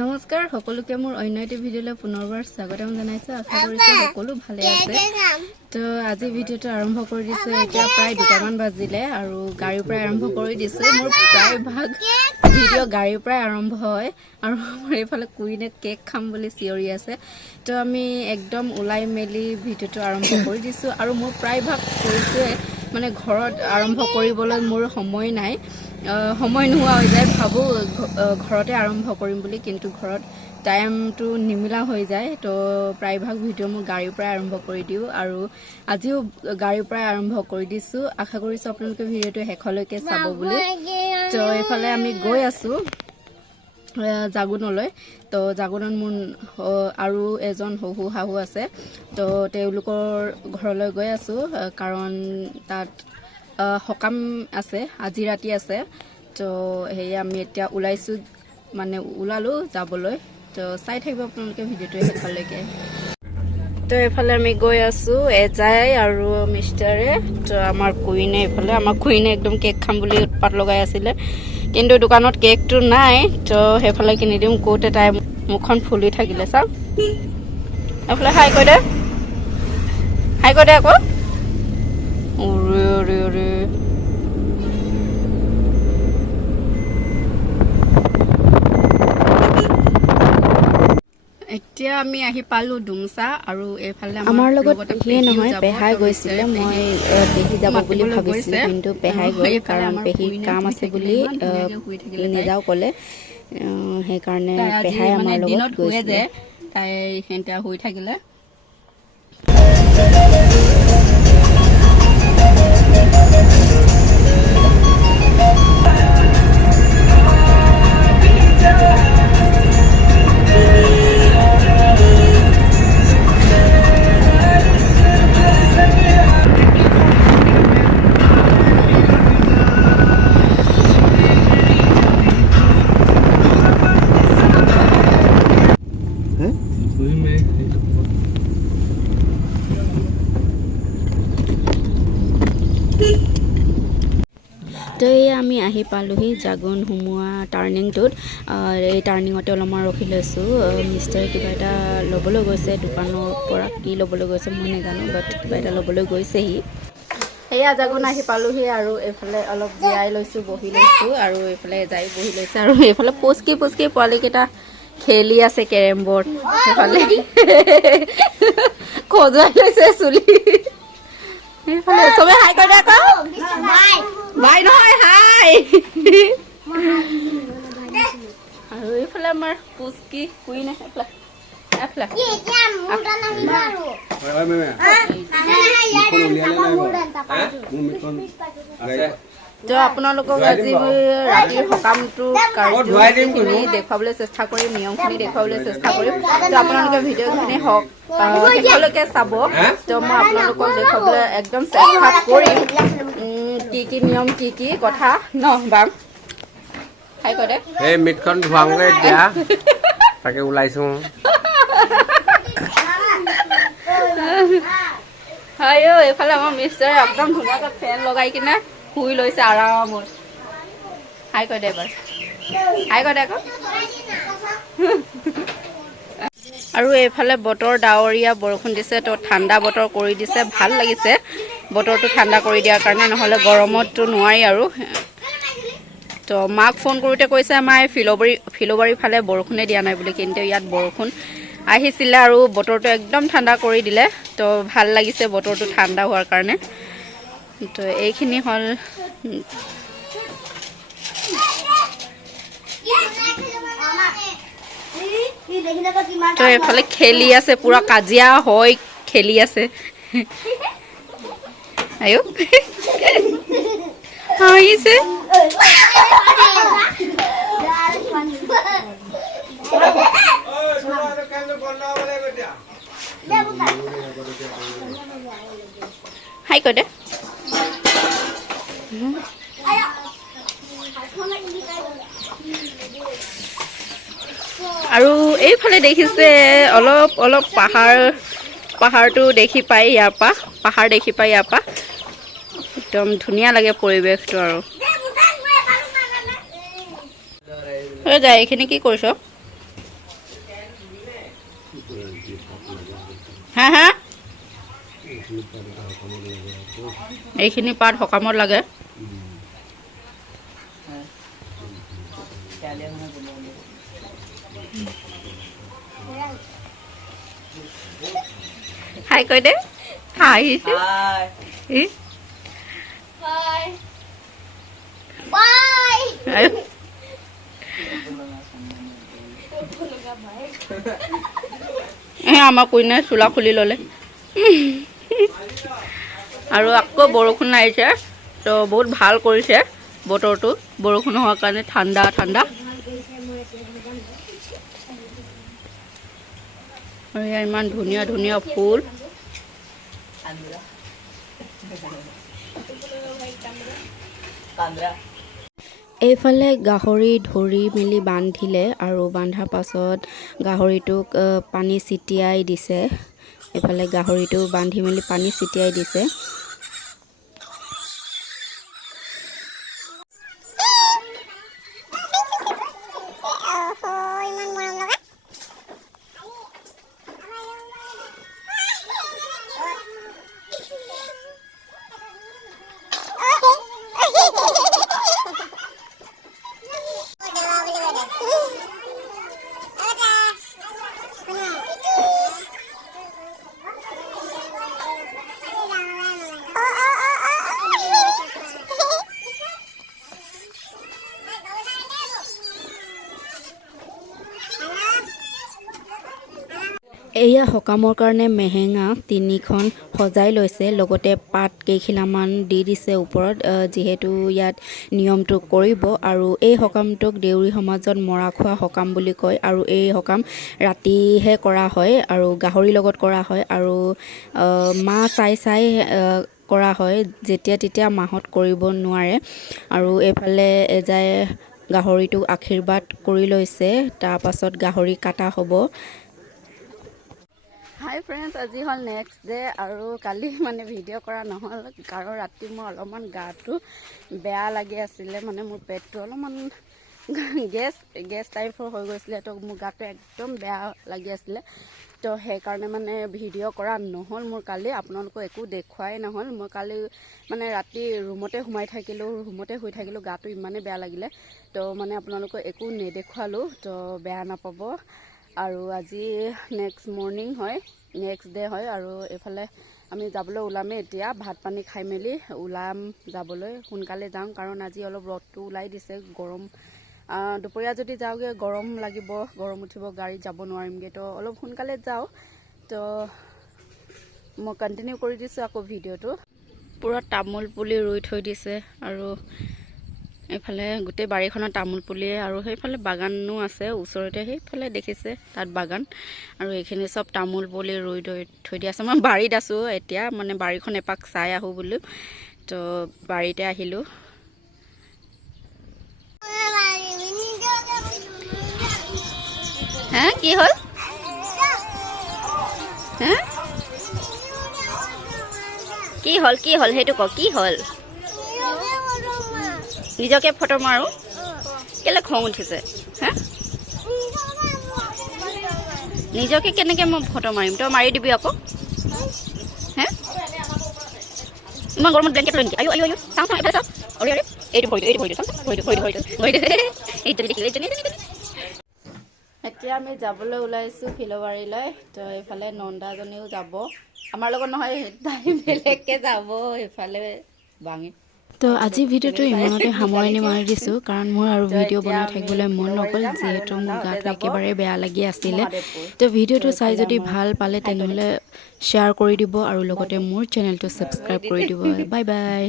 নমস্কাৰ সকলোকে মোৰ অন্য এটা ভিডিঅ'লৈ পুনৰবাৰ স্বাগতম জনাইছো। আশা কৰিছো সকলো ভালে আছে। তো আজি ভিডিঅ'টো আৰম্ভ কৰি দিছো। এতিয়া প্ৰায় 2টামান বাজিলে আৰু গাড়ীৰ পৰা আৰম্ভ কৰি দিছো। মোৰ প্ৰায় ভাগ ভিডিঅ' গাড়ীৰ পৰা আৰম্ভ হয় আৰু মোৰ এইফালে কুইনে কেক খাম বুলি চিঞৰি আছে। তো আমি একদম ওলাই মেলি ভিডিঅ'টো আৰম্ভ কৰি দিছো আৰু মোৰ প্ৰায় ভাগ কৰিছোৱে, মানে ঘৰত আৰম্ভ কৰিবলৈ মোৰ সময় নাই, সময় নোহোৱা হৈ যায়। ভাবোঁ ঘৰতে আৰম্ভ কৰিম বুলি, কিন্তু ঘৰত টাইমটো নিমিলা হৈ যায়। তো প্ৰায়ভাগ ভিডিঅ' মই গাড়ীৰ পৰাই আৰম্ভ কৰি দিওঁ আৰু আজিও গাড়ীৰ পৰাই আৰম্ভ কৰি দিছোঁ। আশা কৰিছোঁ আপোনালোকে ভিডিঅ'টো শেষলৈকে চাব বুলি। তো এইফালে আমি গৈ আছোঁ জাগোনলৈ। তো জাগোনত মোৰ আৰু এজন শহু শাহু আছে। তো তেওঁলোকৰ ঘৰলৈ গৈ আছোঁ, কাৰণ তাত সকাম আছে, আজি ৰাতি আছে। তো সেয়ে আমি এতিয়া ওলাইছোঁ, মানে ওলালোঁ যাবলৈ। তো চাই থাকিব আপোনালোকে ভিডিঅ'টো শেষলৈকে। তো এইফালে আমি গৈ আছোঁ এজাই আৰু মিষ্টাৰে। তো আমাৰ কুইনে একদম কেক খাম বুলি উৎপাত লগাই আছিলে, কিন্তু দোকানত কেকটো নাই। তো সেইফালে কিনি দিম কওঁতে তাই মুখখন ফুলি থাকিলে। চাওক এইফালে হাই কৈ দে আকৌ। এতিয়া আমি আহি পালোঁ ডুমচা আৰু এইফালে আমাৰ লগত পেহী নহয়, পেহাই গৈছিলে। মই পেহী যাব বুলি ভাবিছিলোঁ, কিন্তু পেহাই গ'ল, কাৰণ পেহীৰ কাম আছে বুলি নেযাওঁ ক'লে। সেইকাৰণে পেহাই আমাৰ লগত গৈছিলে। তাই সেনেকৈ শুই থাকিলে। তো আমি আহি পালোহি জাগোন সোমোৱা টাৰ্ণিংটোত। এই টাৰ্ণিঙতে অলপমান ৰখি লৈছোঁ। মিষ্টাৰে কিবা এটা ল'বলৈ গৈছে দোকানৰ পৰা। কি ল'বলৈ গৈছে মই নাজানো, বাট কিবা এটা ল'বলৈ গৈছেহি। সেয়া জাগোন আহি পালোহি আৰু এইফালে অলপ জিৰাই লৈছোঁ, বহি লৈছোঁ, আৰু এইফালে যাই বহি লৈছে। আৰু এইফালে পুচকি পোৱালীকেইটা খেলি আছে কেৰম বৰ্ড। সেইফালে খজুৱাই লৈছে চুলি। সেইফালে চবে হাই কৰি দে আকৌ। বাই নহয়, হাই। আৰু এইফালে আমাৰ পুচকি কুইন তো আপোনালোকক আজি ৰাতিৰ সকামটো কাৰ্যখিনি দেখুৱাবলৈ চেষ্টা কৰিম, নিয়মখিনি দেখুৱাবলৈ চেষ্টা কৰিম। তো আপোনালোকে ভিডিঅ'খিনি শেষলৈকে চাব। তো মই আপোনালোকক দেখুৱাবলৈ একদম চেষ্টা কৰিম কি নিয়ম, কি কথা ন বাম। খাই কৈ দে এই মিটখন ধুৱাওঁগে এতিয়া, তাকে ওলাইছো। হয় এইফালে আমাৰ মিষ্টাৰে একদম ধুনীয়াকৈ ফেন লগাই কিনে শুই লৈছে আৰামত। হাই কৈ দে এবাৰ, হাই কৈ দে আকৌ। আৰু এইফালে বতৰ ডাৱৰীয়া, বৰষুণ দিছে। তো ঠাণ্ডা বতৰ কৰি দিছে, ভাল লাগিছে বতৰটো ঠাণ্ডা কৰি দিয়াৰ কাৰণে, নহ'লে গৰমততো নোৱাৰি আৰু। তো মাক ফোন কৰোঁতে কৈছে আমাৰ ফিল'বাৰী ফালে বৰষুণে দিয়া নাই বুলি, কিন্তু ইয়াত বৰষুণ আহিছিলে আৰু বতৰটো একদম ঠাণ্ডা কৰি দিলে। তো ভাল লাগিছে বতৰটো ঠাণ্ডা হোৱাৰ কাৰণে। তো এইখিনি হ'ল। তো এইফালে খেলি আছে, পুৰা কাজিয়া হয়, খেলি আছে। আয়ো হাঁহিছে। হাই কৈ দে। আৰু এইফালে দেখিছে অলপ পাহাৰটো দেখি পাই ইয়াৰ পৰা, পাহাৰ দেখি পাই ইয়াৰ পৰা একদম ধুনীয়া লাগে পৰিৱেশটো। আৰু যায় এইখিনি কি কৰিছ? হা হা এইখিনি পাত সকামত লাগে হাই কৈ দে হাই হাই বাই আমাৰ কুইনে চোলা খুলি ল'লে আৰু আকৌ বৰষুণ আহিছে তো বহুত ভাল কৰিছে বতৰটো বৰষুণ হোৱাৰ কাৰণে ঠাণ্ডা ঠাণ্ডা আৰু এয়া ইমান ধুনীয়া ধুনীয়া ফুল এইফালে গাহৰি ধৰি মেলি বান্ধিলে আৰু বান্ধাৰ পাছত গাহৰিটোক পানী ছিটিয়াই দিছে এইফালে গাহৰিটো বান্ধি মেলি পানী ছিটিয়াই দিছে এয়া সকামৰ কাৰণে মেহেঙা 3খন সজাই লৈছে লগতে পাত কেইখিলামান দি দিছে ওপৰত যিহেতু ইয়াত নিয়মটো কৰিব আৰু এই সকামটোক দেউৰী সমাজত মৰা খোৱা সকাম বুলি কয় আৰু এই সকাম ৰাতিহে কৰা হয় আৰু গাহৰিৰ লগত কৰা হয় আৰু মাহ চাই কৰা হয় যেতিয়া তেতিয়া মাহত কৰিব নোৱাৰে আৰু এইফালে এজাই গাহৰিটোক আশীৰ্বাদ কৰি লৈছে তাৰ পাছত গাহৰি কাটা হ'ব হাই ফ্ৰেণ্ডছ আজি হ'ল নেক্সট ডে আৰু কালি মানে ভিডিঅ' কৰা নহ'ল কাৰণ ৰাতি মোৰ অলপমান গাটো বেয়া লাগি আছিলে মানে মোৰ পেটটো অলপমান গেছ টাইপৰ হৈ গৈছিলে তো মোৰ গাটো একদম বেয়া লাগি আছিলে তো সেইকাৰণে মানে ভিডিঅ' কৰা নহ'ল মোৰ কালি আপোনালোকক একো দেখুৱাই নহ'ল মই কালি মানে ৰাতি ৰুমতে সোমাই থাকিলোঁ ৰুমতে শুই থাকিলোঁ গাটো ইমানেই বেয়া লাগিলে তো মানে আপোনালোকক একো নেদেখুৱালোঁ তো বেয়া নাপাব আৰু আজি নেক্সট মৰ্ণিং হয় নেক্সট ডে হয় আৰু এইফালে আমি যাবলৈ ওলামেই এতিয়া ভাত পানী খাই মেলি ওলাম যাবলৈ সোনকালে যাওঁ কাৰণ আজি অলপ ৰ'দটো ওলাই দিছে গৰম দুপৰীয়া যদি যাওঁগৈ গৰম লাগিব গৰম উঠিব গাড়ীত যাব নোৱাৰিমগৈ তো অলপ সোনকালে যাওঁ তো মই কণ্টিনিউ কৰি দিছোঁ আকৌ ভিডিঅ'টো পূৰা তামোল পুলি ৰুই থৈ দিছে আৰু এইফালে গোটেই বাৰীখনত তামোল পুলিয়ে আৰু সেইফালে বাগানো আছে ওচৰতে সেইফালে দেখিছে তাত বাগান আৰু এইখিনি চব তামোল পুলি ৰুই থৈ দিয়া আছে মই বাৰীত আছোঁ এতিয়া মানে বাৰীখন এপাক চাই আহোঁ বুলি তো বাৰীতে আহিলোঁ হা কি হ'ল হা কি হ'ল সেইটো ক কি হ'ল নিজকে ফটো মাৰো কেলে খং উঠিছে হা নিজকে কেনেকৈ মই ফটো মাৰিম তই মাৰি দিবি আকৌ হে ইমান গৰমত ব্লেংকেট লৈ নেকি আয়ো চাওঁ এইফালে চাওঁ অৰে এইটো এতিয়া আমি যাবলৈ ওলাইছোঁ ফিলবাৰীলৈ তো এইফালে নন্দাজনীও যাব আমাৰ লগত নহয় তাই বেলেগকৈ যাব এইফালে বাঙি তো আজি ভিডিঅ'টো ইমানতে সামৰণি মাৰি দিছোঁ কাৰণ মোৰ আৰু ভিডিঅ' বনাই থাকিবলৈ মন নগ'ল যিহেতু মোৰ গাটো একেবাৰে বেয়া লাগি আছিলে তো ভিডিঅ'টো চাই যদি ভাল পালে তেনেহ'লে শ্বেয়াৰ কৰি দিব আৰু লগতে মোৰ চেনেলটো ছাবস্ক্ৰাইব কৰি দিব বাই বাই